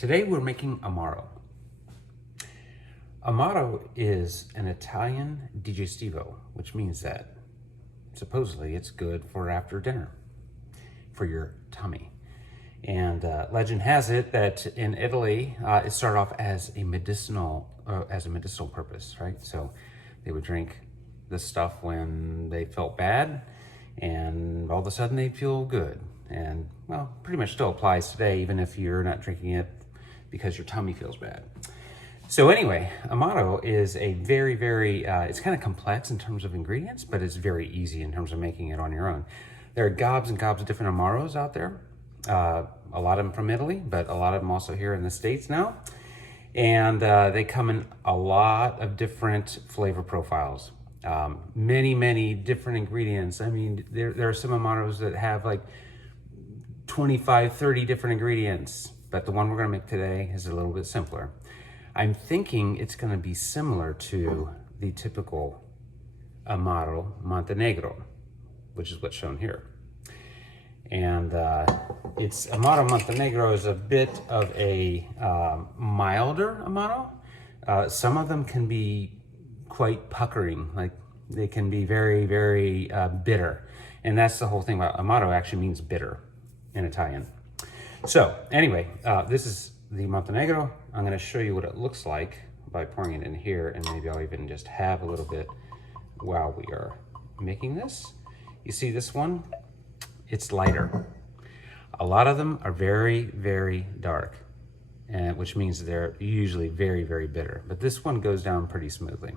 Today we're making Amaro. Amaro is an Italian digestivo, which means that supposedly it's good for after dinner, for your tummy. And legend has it that in Italy, it started off as a medicinal purpose, right? So they would drink this stuff when they felt bad, and all of a sudden they'd feel good. And well, pretty much still applies today, even if you're not drinking it because your tummy feels bad. So anyway, Amaro is a very, it's kind of complex in terms of ingredients, but it's very easy in terms of making it on your own. There are gobs and gobs of different Amaros out there. A lot of them from Italy, but a lot of them also here in the States now. And they come in a lot of different flavor profiles. Many different ingredients. I mean, there are some Amaros that have like 25, 30 different ingredients, but the one we're gonna make today is a little bit simpler. I'm thinking it's gonna be similar to the typical Amaro Montenegro, which is what's shown here. And it's Amaro Montenegro is a bit of a milder Amaro. Some of them can be quite puckering, like they can be very bitter. And that's the whole thing about Amaro, actually means bitter in Italian. So anyway, this is the Montenegro. I'm gonna show you what it looks like by pouring it in here, and maybe I'll even just have a little bit while we are making this. You see this one? It's lighter. A lot of them are very dark, and which means they're usually very bitter. But this one goes down pretty smoothly.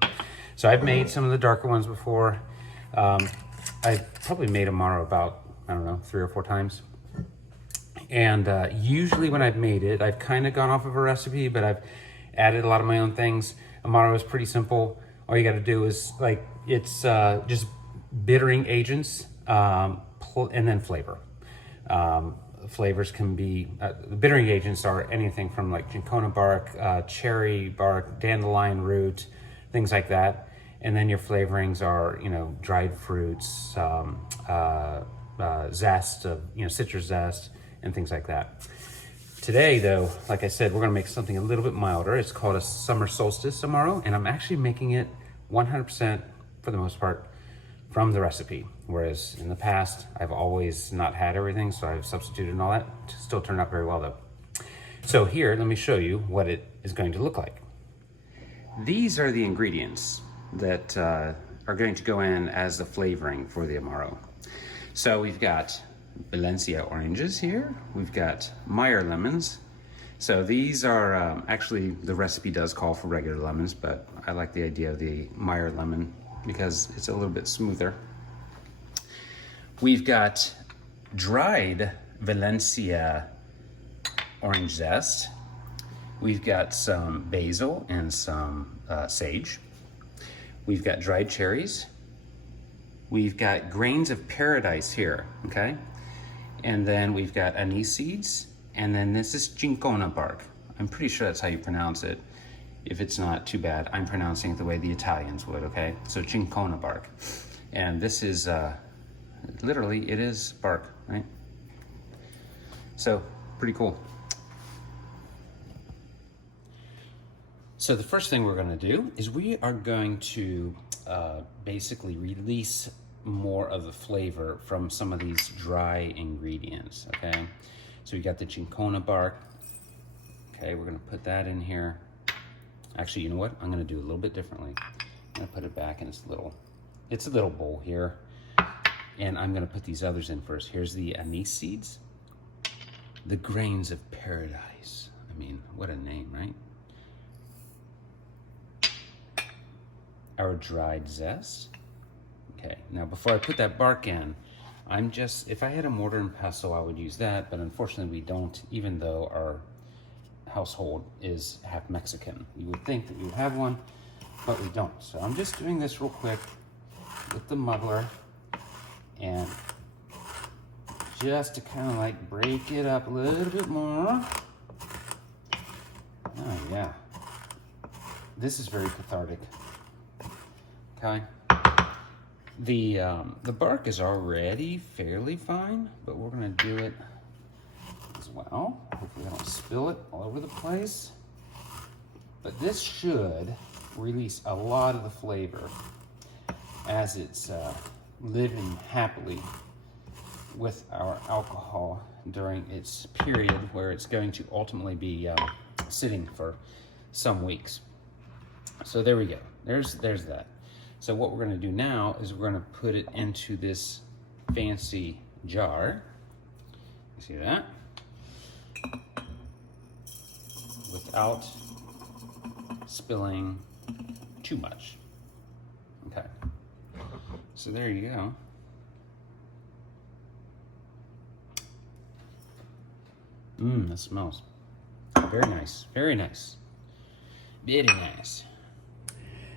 So I've made some of the darker ones before. I've probably made Amaro about, I don't know, 3 or 4 times. And usually when I've made it, I've kind of gone off of a recipe, but I've added a lot of my own things. Amaro is pretty simple. All you got to do is it's just bittering agents and then flavor. Flavors can be, bittering agents are anything from like cinchona bark, cherry bark, dandelion root, things like that. And then your flavorings are, dried fruits, zest of, citrus zest, and things like that. Today, though, like I said, we're gonna make something a little bit milder. It's called a summer solstice Amaro, and I'm actually making it 100%, for the most part, from the recipe. Whereas in the past, I've always not had everything, so I've substituted and all that. Still turned out very well, though. So here, let me show you what it is going to look like. These are the ingredients that are going to go in as the flavoring for the Amaro. So we've got Valencia oranges here. We've got Meyer lemons. So these are, actually the recipe does call for regular lemons, but I like the idea of the Meyer lemon because it's a little bit smoother. We've got dried Valencia orange zest. We've got some basil and some sage. We've got dried cherries. We've got grains of paradise here, okay? And then we've got anise seeds, and then this is cinchona bark. I'm pretty sure that's how you pronounce it. If it's not, too bad. I'm pronouncing it the way the Italians would, okay? So cinchona bark. And this is, literally, it is bark, right? So, pretty cool. So the first thing we're gonna do is we are going to basically release more of the flavor from some of these dry ingredients, okay? So we got the cinchona bark. Okay, we're gonna put that in here. Actually, you know what? I'm gonna do a little bit differently. I'm gonna put it back in its a little bowl here. And I'm gonna put these others in first. Here's the anise seeds. The grains of paradise. I mean, what a name, right? Our dried zest. Okay, now before I put that bark in, if I had a mortar and pestle, I would use that, but unfortunately we don't, even though our household is half Mexican. You would think that you would have one, but we don't. So I'm just doing this real quick with the muddler, and just to kind of like break it up a little bit more. Oh yeah, this is very cathartic. Okay. The bark is already fairly fine, but we're gonna do it as well. Hopefully I don't spill it all over the place. But this should release a lot of the flavor as it's living happily with our alcohol during its period where it's going to ultimately be sitting for some weeks. So there we go. There's that. So what we're going to do now is we're going to put it into this fancy jar. You see that? Without spilling too much. Okay. So there you go. That smells very nice. Very nice. Very nice.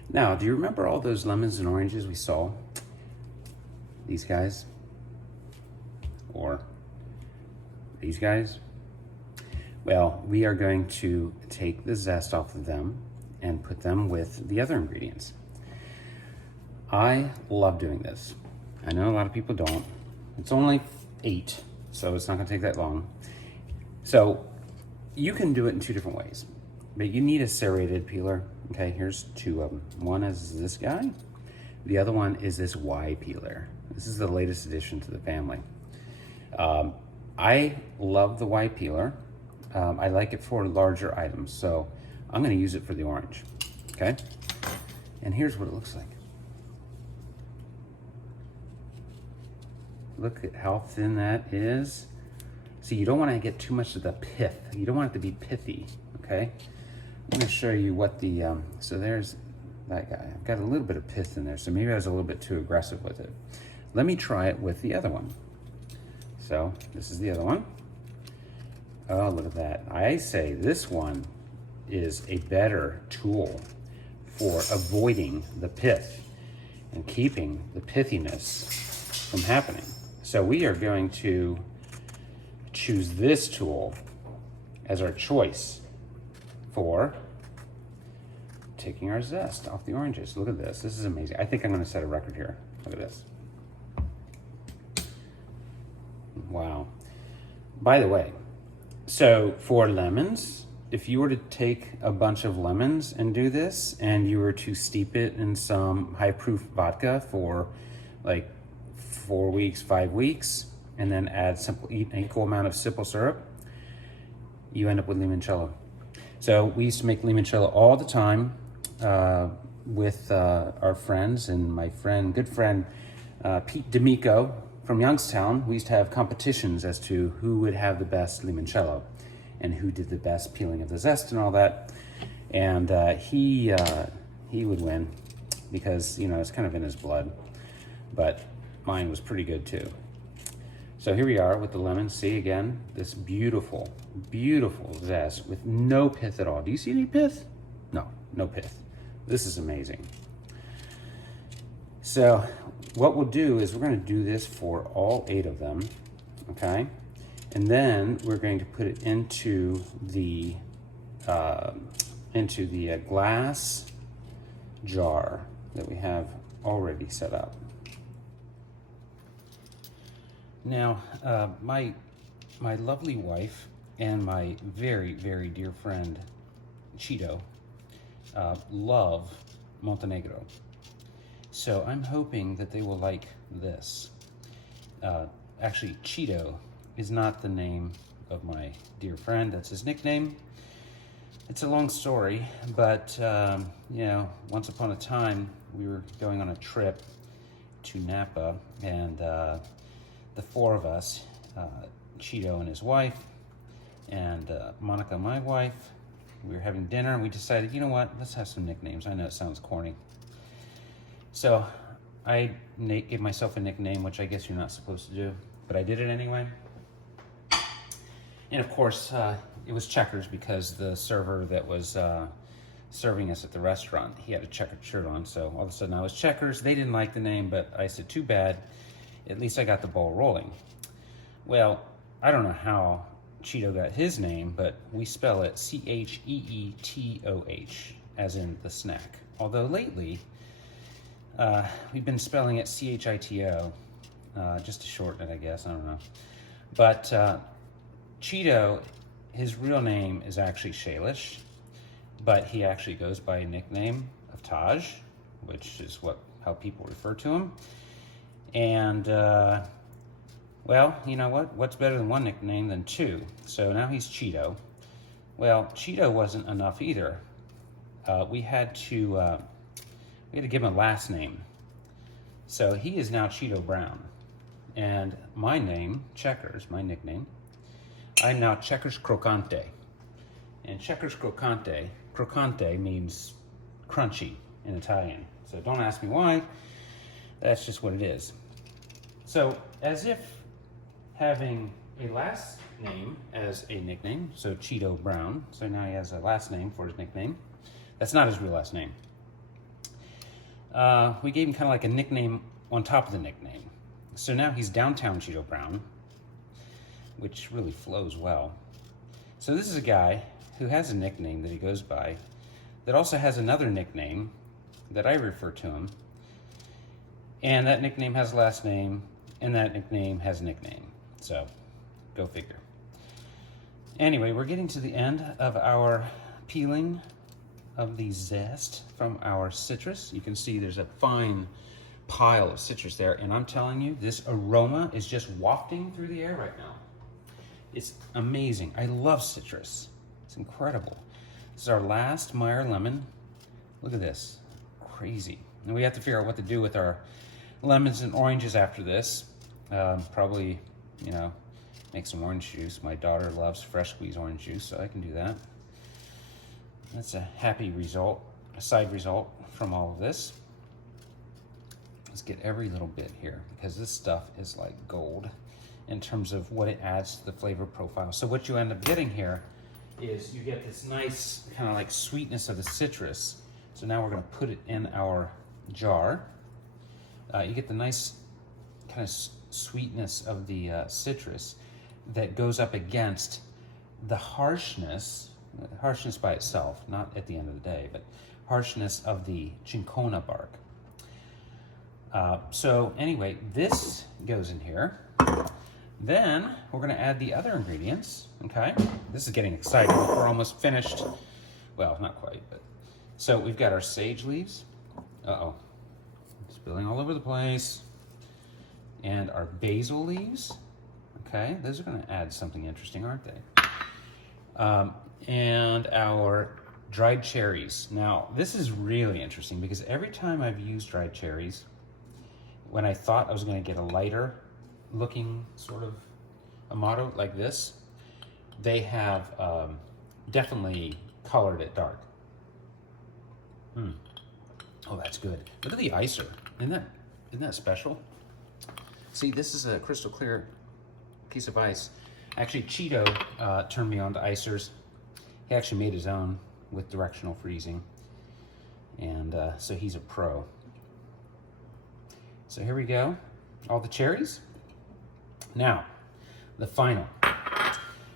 Now, do you remember all those lemons and oranges we saw? These guys? Or these guys? Well, we are going to take the zest off of them and put them with the other ingredients. I love doing this. I know a lot of people don't. It's only 8, so it's not gonna take that long. So you can do it in 2 different ways, but you need a serrated peeler. Okay, here's 2 of them. One is this guy. The other one is this Y peeler. This is the latest addition to the family. I love the Y peeler. I like it for larger items, so I'm gonna use it for the orange, okay? And here's what it looks like. Look at how thin that is. See, you don't want to get too much of the pith. You don't want it to be pithy, okay? I'm going to show you what the, so there's that guy. I've got a little bit of pith in there, so maybe I was a little bit too aggressive with it. Let me try it with the other one. So this is the other one. Oh, look at that. I say this one is a better tool for avoiding the pith and keeping the pithiness from happening. So we are going to choose this tool as our choice for taking our zest off the oranges. Look at this. This is amazing. I think I'm going to set a record here. Look at this. Wow. By the way, so for lemons, if you were to take a bunch of lemons and do this, and you were to steep it in some high-proof vodka for like 4 weeks, 5 weeks, and then add an equal amount of simple syrup, you end up with limoncello. So we used to make limoncello all the time with our friends, and my good friend Pete D'Amico from Youngstown. We used to have competitions as to who would have the best limoncello and who did the best peeling of the zest and all that. And he would win because, you know, it's kind of in his blood, but mine was pretty good too. So here we are with the lemon. See again, this beautiful, beautiful zest with no pith at all. Do you see any pith? No, no pith. This is amazing. So what we'll do is we're going to do this for all 8 of them, okay? And then we're going to put it into the glass jar that we have already set up. Now, my lovely wife and my very, very dear friend, Cheeto, love Montenegro. So I'm hoping that they will like this. Actually, Cheeto is not the name of my dear friend. That's his nickname. It's a long story, but you know, once upon a time, we were going on a trip to Napa, and the 4 of us, Cheeto and his wife, and Monica, my wife, we were having dinner, and we decided, you know what, let's have some nicknames. I know it sounds corny. So I gave myself a nickname, which I guess you're not supposed to do, but I did it anyway. And of course, it was Checkers, because the server that was serving us at the restaurant, he had a checkered shirt on, so all of a sudden I was Checkers. They didn't like the name, but I said, too bad. At least I got the ball rolling. Well, I don't know how Cheeto got his name, but we spell it C-H-E-E-T-O-H, as in the snack. Although lately, we've been spelling it C-H-I-T-O, just to shorten it, I guess, I don't know. But, you know, once upon a time, we were going on a trip to Napa, and the 4 of us, Cheeto and his wife, and Monica, my wife, we were having dinner, and we decided, you know what, let's have some nicknames. I know it sounds corny. So I gave myself a nickname, which I guess you're not supposed to do, but I did it anyway. And of course, it was Checkers, because the server that was serving us at the restaurant, he had a checkered shirt on, so all of a sudden I was Checkers. They didn't like the name, but at least I got the ball rolling. Well, I don't know how Cheeto got his name, but we spell it C-H-E-E-T-O-H, as in the snack. Although lately, we've been spelling it C-H-I-T-O, just to shorten it, I guess, I don't know. But Cheeto, his real name is actually Shalish, but he actually goes by a nickname of Taj, which is how people refer to him. And, well, you know what? What's better than one nickname than two? So now he's Cheeto. Well, Cheeto wasn't enough either. We had to give him a last name. So he is now Cheeto Brown. And my name, Checkers, my nickname, I'm now Checkers Crocante. And Checkers crocante means crunchy in Italian. So don't ask me why, that's just what it is. So as if having a last name as a nickname, so Cheeto Brown, so now he has a last name for his nickname. That's not his real last name. We gave him kind of like a nickname on top of the nickname. So now he's Downtown Cheeto Brown, which really flows well. So this is a guy who has a nickname that he goes by that also has another nickname that I refer to him. And that nickname has a last name, and that nickname has a nickname. So, go figure. Anyway, we're getting to the end of our peeling of the zest from our citrus. You can see there's a fine pile of citrus there, and I'm telling you, this aroma is just wafting through the air right now. It's amazing. I love citrus. It's incredible. This is our last Meyer lemon. Look at this. Crazy. And we have to figure out what to do with our lemons and oranges after this. Probably, you know, make some orange juice. My daughter loves fresh squeezed orange juice, so I can do that. That's a happy result, a side result from all of this. Let's get every little bit here because this stuff is like gold in terms of what it adds to the flavor profile. So what you end up getting here is you get this nice kind of like sweetness of the citrus. So now we're going to put it in our jar. You get the nice kind of sweetness of the citrus that goes up against the harshness by itself, not at the end of the day, but harshness of the cinchona bark. So anyway, this goes in here. Then we're going to add the other ingredients, okay? This is getting exciting. We're almost finished. Well, not quite, but. So we've got our sage leaves. Uh-oh. Spilling all over the place. And our basil leaves. Okay, those are going to add something interesting, aren't they? And our dried cherries. Now, this is really interesting because every time I've used dried cherries, when I thought I was going to get a lighter looking sort of Amaro like this, they have definitely colored it dark. Oh, that's good. Look at the icer. Isn't that special? See, this is a crystal clear piece of ice. Actually, Cheeto turned me on to icers. He actually made his own with directional freezing. And so he's a pro. So here we go. All the cherries. Now, the final.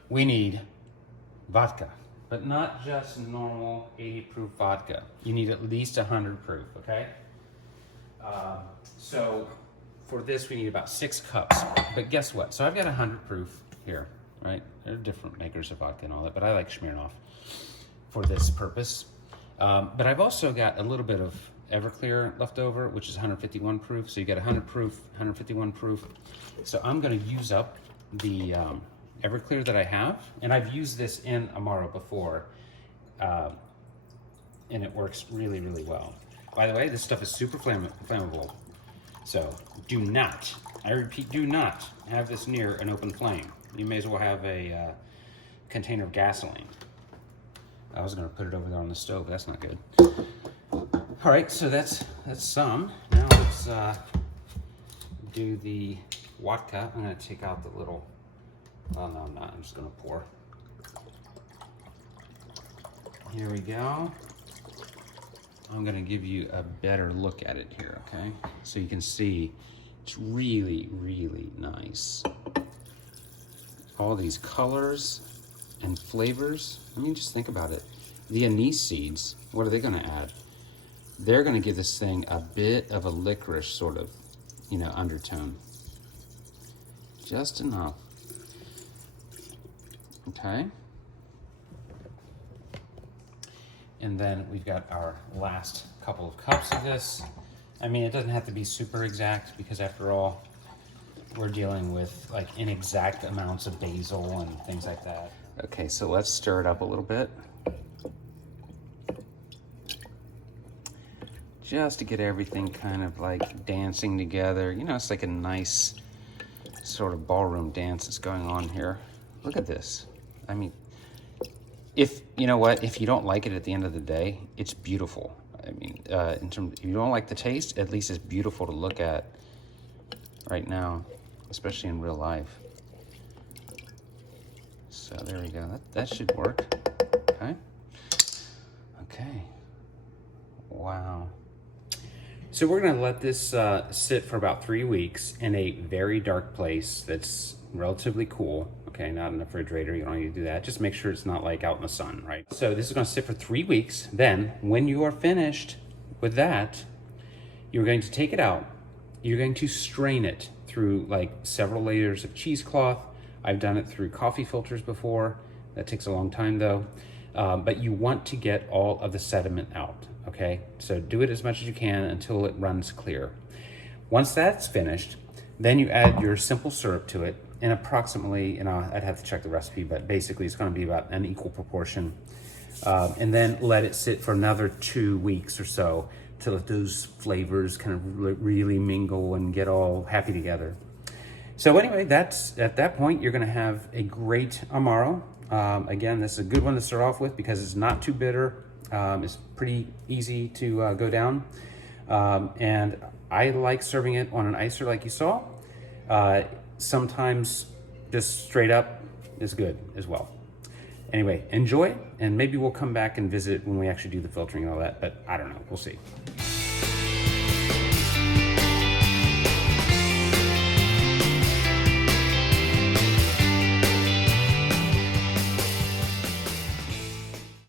We need vodka, but not just normal 80 proof vodka. You need at least 100 proof, okay? So for this, we need about 6 cups. But guess what? So I've got 100 proof here, right? There are different makers of vodka and all that, but I like Smirnoff for this purpose. But I've also got a little bit of Everclear left over, which is 151 proof. So you get 100 proof, 151 proof. So I'm going to use up the Everclear that I have, and I've used this in Amaro before, and it works really, really well. By the way, this stuff is super flammable. So do not, I repeat, do not have this near an open flame. You may as well have a container of gasoline. I was going to put it over there on the stove. That's not good. All right, so that's some. Now let's do the vodka. I'm going to take out the little. Oh no, I'm not. I'm just going to pour. Here we go. I'm going to give you a better look at it here, okay? So you can see it's really, really nice. All these colors and flavors. I mean, just think about it. The anise seeds, what are they going to add? They're going to give this thing a bit of a licorice sort of, you know, undertone. Just enough. Okay. And then we've got our last couple of cups of this. I mean, it doesn't have to be super exact because after all, we're dealing with like inexact amounts of basil and things like that. Okay, so let's stir it up a little bit. Just to get everything kind of like dancing together. You know, it's like a nice sort of ballroom dance that's going on here. Look at this. I mean, if you know what, if you don't like it at the end of the day, it's beautiful. I mean, in terms, if you don't like the taste, at least it's beautiful to look at right now, especially in real life. So there we go. That should work. Okay. Okay. Wow. So we're going to let this sit for about 3 weeks in a very dark place that's relatively cool. Okay, not in the refrigerator. You don't need to do that. Just make sure it's not like out in the sun, right? So this is going to sit for 3 weeks. Then when you are finished with that, you're going to take it out. You're going to strain it through like several layers of cheesecloth. I've done it through coffee filters before. That takes a long time though. But you want to get all of the sediment out. Okay, so do it as much as you can until it runs clear. Once that's finished, then you add your simple syrup to it in approximately, and I'd have to check the recipe, but basically it's going to be about an equal proportion. And then let it sit for another 2 weeks or so to let those flavors kind of really mingle and get all happy together. So anyway, that's at that point, you're going to have a great Amaro. Again, this is a good one to start off with because it's not too bitter. It's pretty easy to go down. And I like serving it on an icer like you saw. Sometimes just straight up is good as well. Anyway, enjoy, and maybe we'll come back and visit when we actually do the filtering and all that, but I don't know, we'll see.